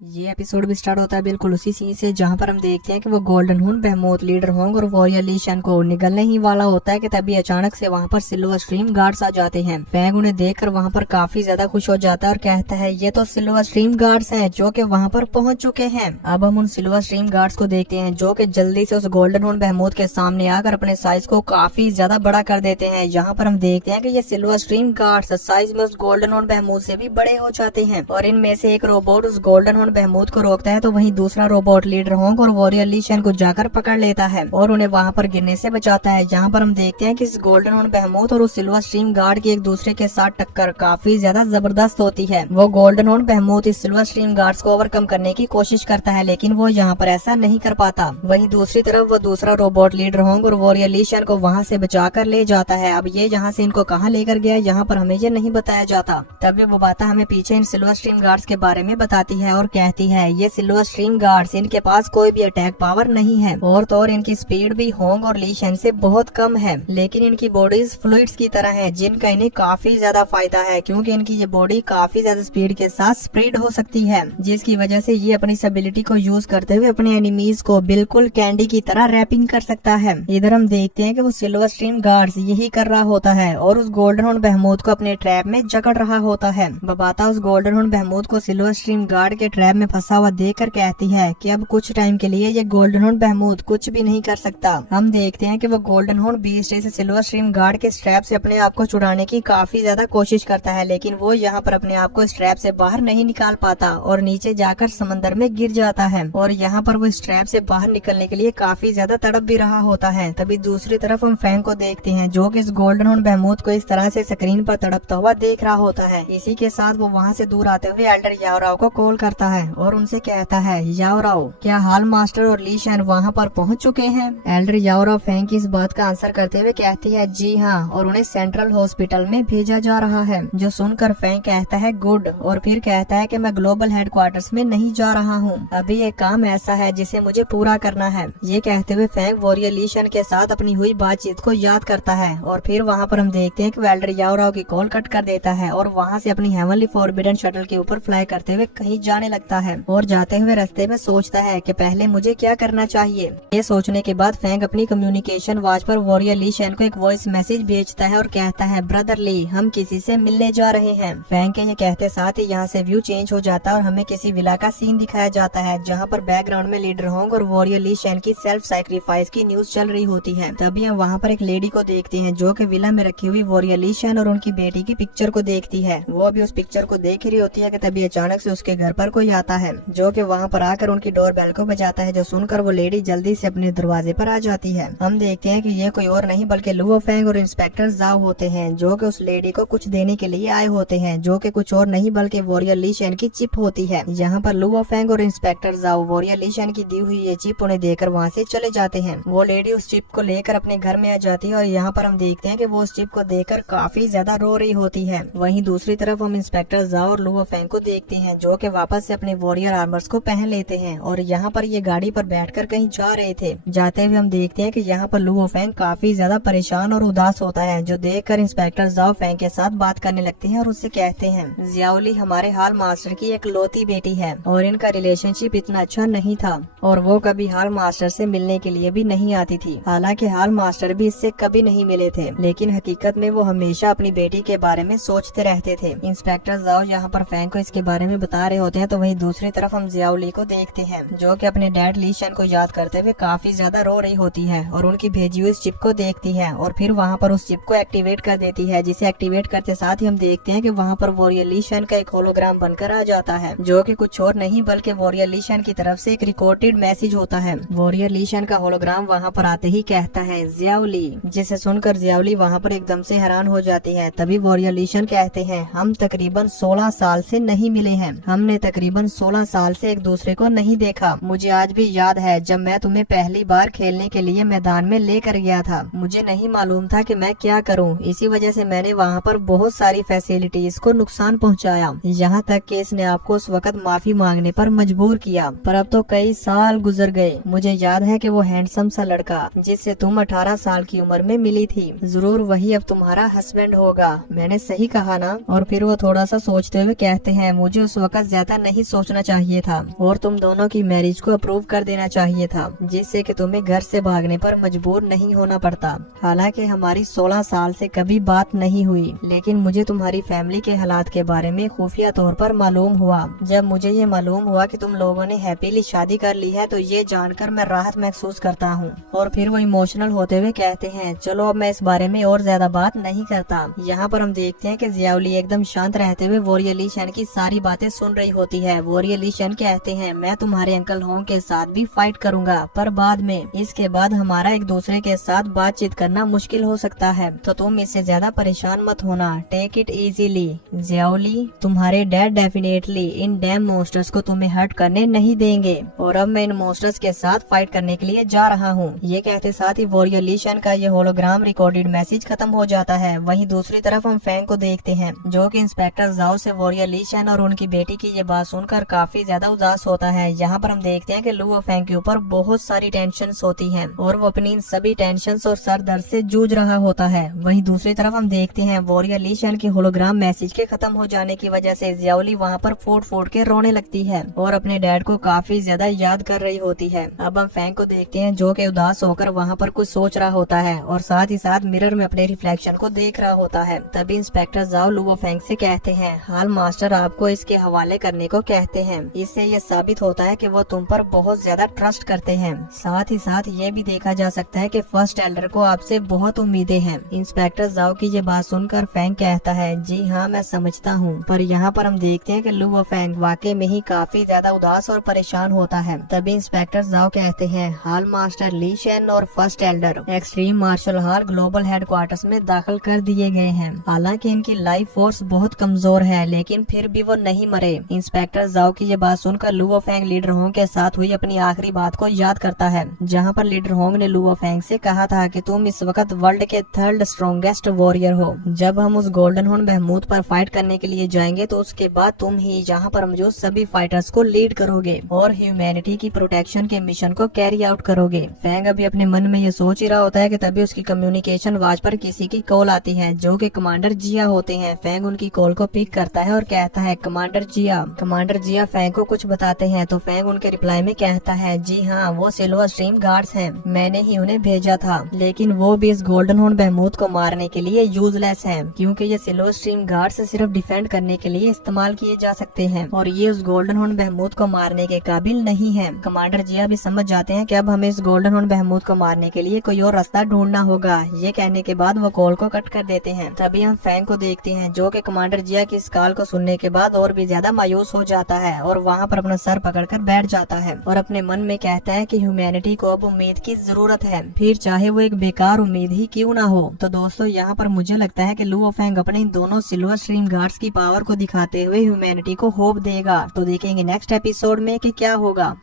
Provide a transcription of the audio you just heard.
ये एपिसोड भी स्टार्ट होता है बिल्कुल उसी सीन से जहाँ पर हम देखते हैं कि वो गोल्डन हून बेहमोथ लीडर होंग और वॉरियर ली शन को निकलने ही वाला होता है कि तभी अचानक से वहाँ पर सिल्वर स्ट्रीम गार्ड्स आ जाते हैं। फैंग उन्हें देखकर वहाँ पर काफी ज्यादा खुश हो जाता है और कहता है ये तो सिल्वर स्ट्रीम गार्ड्स हैं जो कि वहाँ पर पहुंच चुके हैं। अब हम उन सिल्वर स्ट्रीम गार्ड्स को देखते हैं जो कि जल्दी से उस गोल्डन हून बेहमोथ के सामने आकर अपने साइज को काफी ज्यादा बड़ा कर देते हैं। यहाँ पर हम देखते हैं कि ये सिल्वर स्ट्रीम गार्ड्स साइज में उस गोल्डन हून बेहमोथ से भी बड़े हो जाते हैं और इनमें से एक रोबोट उस गोल्डन हून बेहमोथ को रोकता है तो वहीं दूसरा रोबोट लीडर होंग और वॉरियर ली शन को जाकर पकड़ लेता है और उन्हें वहाँ पर गिरने से बचाता है। यहाँ पर हम देखते हैं कि इस गोल्डन हॉर्न बेहमोथ और उस सिल्वर स्ट्रीम गार्ड की एक दूसरे के साथ टक्कर काफी ज्यादा जबरदस्त होती है। वो गोल्डन हॉर्न बेहमोथ इस सिल्वर स्ट्रीम गार्ड्स को ओवरकम करने की कोशिश करता है लेकिन वो यहाँ पर ऐसा नहीं कर पाता। वहीं दूसरी तरफ वो दूसरा रोबोट लीडर होंग और वॉरियर ली शन को वहाँ से बचा कर ले जाता है। अब ये यहाँ से इनको कहाँ लेकर गया यहाँ पर हमें ये नहीं बताया जाता। तभी वो बात हमें पीछे इन सिल्वर स्ट्रीम गार्ड्स के बारे में बताती है और कहती है ये सिल्वर स्ट्रीम गार्ड्स इनके पास कोई भी अटैक पावर नहीं है और तो और इनकी स्पीड भी होंग और ली शन से बहुत कम है लेकिन इनकी बॉडीज फ्लूइड्स की तरह है जिनका इन्हें काफी ज्यादा फायदा है क्योंकि इनकी ये बॉडी काफी ज्यादा स्पीड के साथ स्प्रेड हो सकती है जिसकी वजह से ये अपनी इस एबिलिटी को यूज करते हुए अपने एनिमीज को बिल्कुल कैंडी की तरह रैपिंग कर सकता है। इधर हम देखते हैं कि वो सिल्वर स्ट्रीम गार्ड्स यही कर रहा होता है और उस गोल्डन हॉर्न बेहमोथ को अपने ट्रैप में जकड़ रहा होता है। बबाता उस गोल्डन हॉर्न बेहमोथ को सिल्वर स्ट्रीम गार्ड के ट्रैप में फंसा हुआ देखकर कहती है कि अब कुछ टाइम के लिए ये गोल्डन हॉर्न बेहमोथ कुछ भी नहीं कर सकता। हम देखते हैं कि वो गोल्डन हॉर्न बीस्ट से सिल्वर स्ट्रीम गार्ड के स्ट्रैप से अपने आप को छुड़ाने की काफी ज्यादा कोशिश करता है लेकिन वो यहाँ पर अपने आप को स्ट्रैप से बाहर नहीं निकाल पाता और नीचे जाकर समंदर में गिर जाता है और यहाँ पर वो स्ट्रैप से बाहर निकलने के लिए काफी ज्यादा तड़प भी रहा होता है। तभी दूसरी तरफ हम फैंग को देखते हैं जो कि इस गोल्डन हॉर्न बेहमोथ को इस तरह से स्क्रीन पर तड़पता हुआ देख रहा होता है। इसी के साथ वो वहाँ से दूर आते हुए एल्डर याओराओ को कॉल करता है और उनसे कहता है याओराओ क्या हाल मास्टर और ली शन वहाँ पर पहुँच चुके हैं। एल्डर याओराओ फैंग की इस बात का आंसर करते हुए कहती है जी हाँ और उन्हें सेंट्रल हॉस्पिटल में भेजा जा रहा है। जो सुनकर फैंग कहता है गुड और फिर कहता है कि मैं ग्लोबल हेडक्वार्टर्स में नहीं जा रहा हूँ, अभी एक काम ऐसा है जिसे मुझे पूरा करना है। ये कहते हुए फैंग वॉरियर ली शन के साथ अपनी हुई बातचीत को याद करता है और फिर वहाँ पर हम देखते हैं कि एल्डर याओराओ की कॉल कट कर देता है और वहाँ से अपनी हेवनली फॉरबिडन शटल के ऊपर फ्लाई करते हुए कहीं जाने लगता है और जाते हुए रास्ते में सोचता है कि पहले मुझे क्या करना चाहिए। ये सोचने के बाद फैंग अपनी कम्युनिकेशन वॉच पर वॉरियर ली शन को एक वॉइस मैसेज भेजता है और कहता है ब्रदर ली हम किसी से मिलने जा रहे हैं। फैंग के ये कहते साथ ही यहाँ से व्यू चेंज हो जाता है और हमें किसी विला का सीन दिखाया जाता है जहाँ पर बैकग्राउंड में लीडर होंग और वॉरियर ली शन की सेल्फ सैक्रिफाइस की न्यूज चल रही होती है। तभी हम वहाँ पर एक लेडी को देखते हैं जो कि विला में रखी हुई वॉरियर ली शन और उनकी बेटी की पिक्चर को देखती है। वो भी उस पिक्चर को देख रही होती है कि तभी अचानक से उसके घर पर कोई आता है जो कि वहाँ पर आकर उनकी डोर बेल को बजाता है। जो सुनकर वो लेडी जल्दी से अपने दरवाजे पर आ जाती है। हम देखते हैं कि ये कोई और नहीं बल्कि लुओ फैंग और इंस्पेक्टर जाओ होते हैं जो कि उस लेडी को कुछ देने के लिए आए होते हैं जो कि कुछ और नहीं बल्कि वॉरियर ली शन की चिप होती है। यहाँ पर लुओ फैंग और इंस्पेक्टर जाओ वॉरियर ली शन की दी हुई ये चिप उन्हें देकर वहाँ से चले जाते हैं। वो लेडी उस चिप को लेकर अपने घर में आ जाती है और यहाँ पर हम देखते हैं कि वो उस चिप को देखकर काफी ज्यादा रो रही होती है। वहीं दूसरी तरफ हम इंस्पेक्टर जाओ और लुओ फैंग को देखते हैं जो कि वापस से अपने वॉरियर आर्मर्स को पहन लेते हैं और यहाँ पर ये गाड़ी पर बैठकर कहीं जा रहे थे। जाते हुए हम देखते हैं कि यहाँ पर लुओ फैंग काफी ज्यादा परेशान और उदास होता है जो देखकर इंस्पेक्टर जाओ फैंग के साथ बात करने लगते हैं और उससे कहते हैं जियाओली हमारे हाल मास्टर की एक लौती बेटी है और इनका रिलेशनशिप इतना अच्छा नहीं था और वो कभी हाल मास्टर से मिलने के लिए भी नहीं आती थी। हालांकि हाल मास्टर भी इससे कभी नहीं मिले थे लेकिन हकीकत में वो हमेशा अपनी बेटी के बारे में सोचते रहते थे। इंस्पेक्टर जाओ यहाँ पर फैंग को इसके बारे में बता रहे होते हैं तो वहीं दूसरी तरफ हम जियाओली को देखते हैं जो कि अपने डैड ली शन को याद करते हुए काफी ज्यादा रो रही होती है और उनकी भेजी हुई चिप को देखती है और फिर वहाँ पर उस चिप को एक्टिवेट कर देती है जिसे एक्टिवेट करते साथ ही हम देखते हैं कि वहाँ पर वॉरियर ली शन का एक होलोग्राम बनकर आ जाता है जो कि कुछ और नहीं बल्कि वॉरियर ली शन की तरफ से एक रिकॉर्डेड मैसेज होता है। वॉरियर ली शन का होलोग्राम वहाँ पर आते ही कहता है जियाओली, जिसे सुनकर जियाओली वहाँ पर एकदम से हैरान हो जाती है। तभी वॉरियर ली शन कहते हैं हम तकरीबन 16 साल से नहीं मिले हैं, हमने तकरीबन 16 साल से एक दूसरे को नहीं देखा। मुझे आज भी याद है जब मैं तुम्हें पहली बार खेलने के लिए मैदान में लेकर गया था, मुझे नहीं मालूम था कि मैं क्या करूं, इसी वजह से मैंने वहां पर बहुत सारी फैसिलिटीज को नुकसान पहुंचाया, यहाँ तक कि इसने आपको उस वक्त माफी मांगने पर मजबूर किया। पर अब तो कई साल गुजर गए। मुझे याद है कि वो हैंडसम सा लड़का जिससे तुम 18 साल की उम्र में मिली थी, जरूर वही अब तुम्हारा हस्बैंड होगा। मैंने सही कहा ना? और फिर वो थोड़ा सा सोचते हुए कहते हैं मुझे उस वक्त ज्यादा नहीं सोचना चाहिए था और तुम दोनों की मैरिज को अप्रूव कर देना चाहिए था, जिससे कि तुम्हें घर से भागने पर मजबूर नहीं होना पड़ता। हालांकि हमारी 16 साल से कभी बात नहीं हुई, लेकिन मुझे तुम्हारी फैमिली के हालात के बारे में खुफिया तौर पर मालूम हुआ। जब मुझे ये मालूम हुआ कि तुम लोगों ने हैप्पीली शादी कर ली है, तो ये जानकर मैं राहत महसूस करता हूँ। और फिर वो इमोशनल होते हुए कहते हैं, चलो अब मैं इस बारे में और ज्यादा बात नहीं करता। यहाँ पर हम देखते हैं कि जियाउली एकदम शांत रहते हुए वॉरियर ली शैन की सारी बातें सुन रही होती है। वॉरियर ली शैन कहते हैं, मैं तुम्हारे अंकल होंग के साथ भी फाइट करूंगा, पर बाद में। इसके बाद हमारा एक दूसरे के साथ बातचीत करना मुश्किल हो सकता है, तो तुम इससे ज्यादा परेशान मत होना। टेक इट इजीली जियाउली, तुम्हारे dad definitely in dam monsters को तुम्हें हर्ट करने नहीं देंगे, और अब मैं इन मॉन्स्टर्स के साथ फाइट करने के लिए जा रहा हूँ। ये कहते साथ ही वॉरियर ली शैन का ये होलोग्राम रिकॉर्डेड मैसेज खत्म हो जाता है। वहीं दूसरी तरफ हम फैंग को देखते हैं, जो कि इंस्पेक्टर जाओ से वॉरियर ली शैन और उनकी बेटी की ये बात सुनकर काफी ज्यादा उदास होता है। यहाँ पर हम देखते हैं कि लू और फैंग के ऊपर बहुत सारी टेंशन होती है और वो अपनी इन सभी टेंशन और सर दर्द से जूझ रहा होता है। वहीं दूसरी तरफ हम देखते हैं वॉरियर ली शैन के होलोग्राम मैसेज के खत्म हो जाने की वजह से जियाउली वहाँ पर फोड़ फोड़ के रोने लगती है और अपने डैड को काफी ज्यादा याद कर रही होती है। अब हम फैंग को देखते हैं, जो कि उदास होकर वहाँ पर कुछ सोच रहा होता है और साथ ही साथ मिरर में अपने रिफ्लेक्शन को देख रहा होता है। तभी इंस्पेक्टर जाओ लू फैंग से कहते हैं, हाल मास्टर आपको इसके हवाले करने को कहते हैं। इससे ये साबित होता है कि वो तुम पर बहुत ज्यादा ट्रस्ट करते हैं। साथ ही साथ ये भी देखा जा सकता है कि फर्स्ट एल्डर को आपसे बहुत उम्मीदें हैं। इंस्पेक्टर जाओ की ये बात सुनकर फैंग कहता है, जी हाँ मैं समझता हूँ। पर यहाँ पर हम देखते हैं कि लू व फैंग वाकई में ही काफी ज्यादा उदास और परेशान होता है। तभी इंस्पेक्टर जाओ कहते हैं, हाल मास्टर ली शैन और first elder extreme martial hall global headquarters में दाखिल कर दिए गए हैं। हालांकि इनकी लाइफ फोर्स बहुत कमजोर है, लेकिन फिर भी वो नहीं मरे। इंस्पेक्टर जाओ की ये बात सुनकर लू व फैंग लीडर होंग के साथ हुई अपनी आखिरी बात को याद करता है, जहाँ पर लीडर होंग ने लू व फैंग से कहा था कि तुम इस वक्त वर्ल्ड के थर्ड स्ट्रॉन्गेस्ट वॉरियर हो। जब हम उस गोल्डन हॉर्न बहमूत पर फाइट करने के लिए जाएंगे, तो उसके बाद तुम ही यहाँ पर मौजूद सभी फाइटर्स को लीड करोगे और ह्यूमैनिटी की प्रोटेक्शन के मिशन को कैरी आउट करोगे। फैंग अभी अपने मन में ये सोच ही रहा होता है कि तभी उसकी कम्युनिकेशन आवाज पर किसी की कॉल आती है, जो कि कमांडर जिया होते हैं। फैंग उनकी कॉल को पिक करता है और कहता है, कमांडर जिया। कमांडर जिया फैंग को कुछ बताते हैं, तो फैंग उनके रिप्लाई में कहता है, जी हाँ वो सिल्वर स्ट्रीम गार्ड्स हैं, मैंने ही उन्हें भेजा था, लेकिन वो भी इस गोल्डन हॉर्न बहमूत को मारने के लिए यूजलेस हैं, क्योंकि ये सिल्वर स्ट्रीम गार्ड्स सिर्फ डिफेंड करने के लिए इस्तेमाल किए जा सकते हैं और ये उस गोल्डन हॉर्न बहमूत को मारने के काबिल नहीं है। कमांडर जिया भी समझ जाते हैं कि अब हमें इस गोल्डन हॉर्न बहमूत को मारने के लिए कोई और रास्ता ढूंढना होगा। ये कहने के बाद वो कॉल को कट कर देते हैं। तभी हम फैंग को देखते हैं, जो कि कमांडर जिया की इस कॉल को सुनने के बाद और भी ज्यादा मायूस हो जाता है और वहाँ पर अपना सर पकड़कर बैठ जाता है और अपने मन में कहता है कि ह्यूमैनिटी को अब उम्मीद की जरूरत है, फिर चाहे वो एक बेकार उम्मीद ही क्यों ना हो। तो दोस्तों यहाँ पर मुझे लगता है कि लू व फैंग अपने इन दोनों सिल्वर स्ट्रीम गार्ड्स की पावर को दिखाते हुए ह्यूमैनिटी को होप देगा। तो देखेंगे नेक्स्ट एपिसोड में कि क्या होगा।